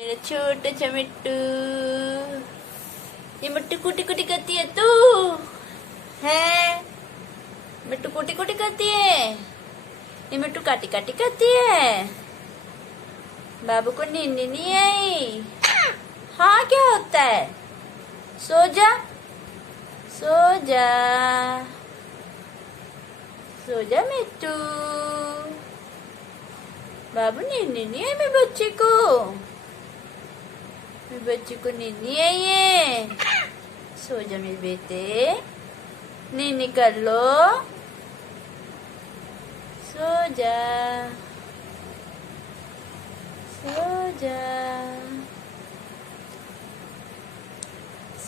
मेरा छोटा सा मिट्टू। ये मिट्टू कुटी कुटी करती है तू है। मिट्टू कुटी कुटी करती है। ये मिट्टू काटी काटी करती है। बाबू को नींद नहीं आई। हाँ क्या होता है? सो जा सो जा सो जा मिट्टू। बाबू नींद नहीं आई मेरे बच्चे को। मेरे बच्चे को नींद नहीं आई है। सो जा मेरे बेटे, नींद कर लो। सो जा सो जा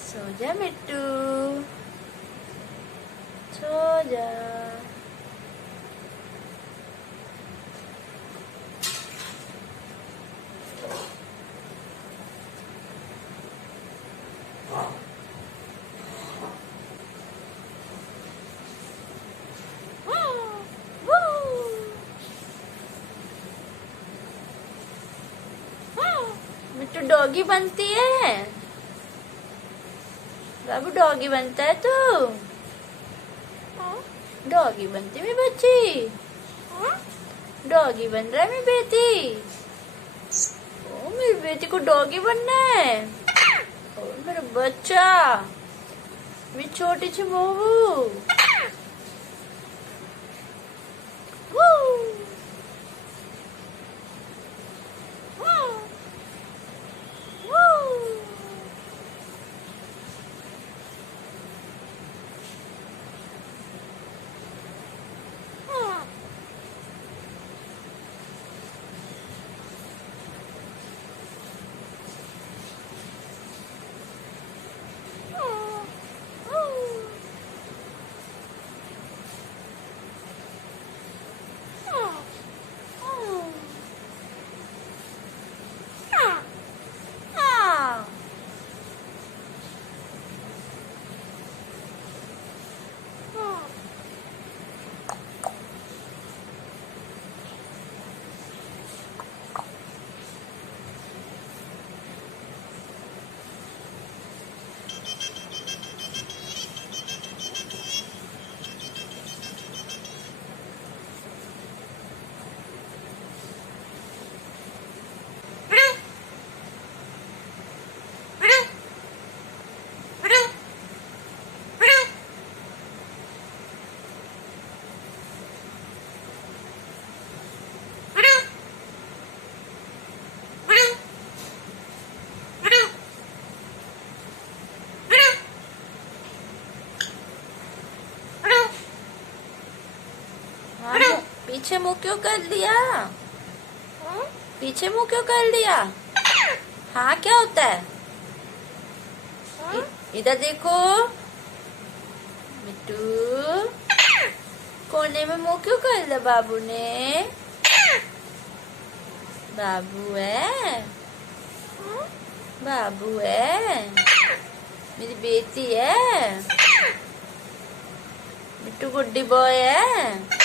सो जा मिट्टू, सो जा। मिट्टू डॉगी बनती है। बाबू डॉगी बनता है तू। डॉगी बनती मेरी बच्ची। डॉगी बन रहा है मेरी बेटी। ओ मेरी बेटी को डॉगी बनना है। ओ मेरा बच्चा, मेरी छोटी सी बहू। पीछे मुंह क्यों कर लिया? पीछे मुंह क्यों कर लिया? हाँ क्या होता है? इधर देखो मिट्टू, कोने में मुंह क्यों कर लिया बाबू ने? बाबू है, बाबू है, मेरी बेटी है। मिट्टू गुड्डी बॉय है।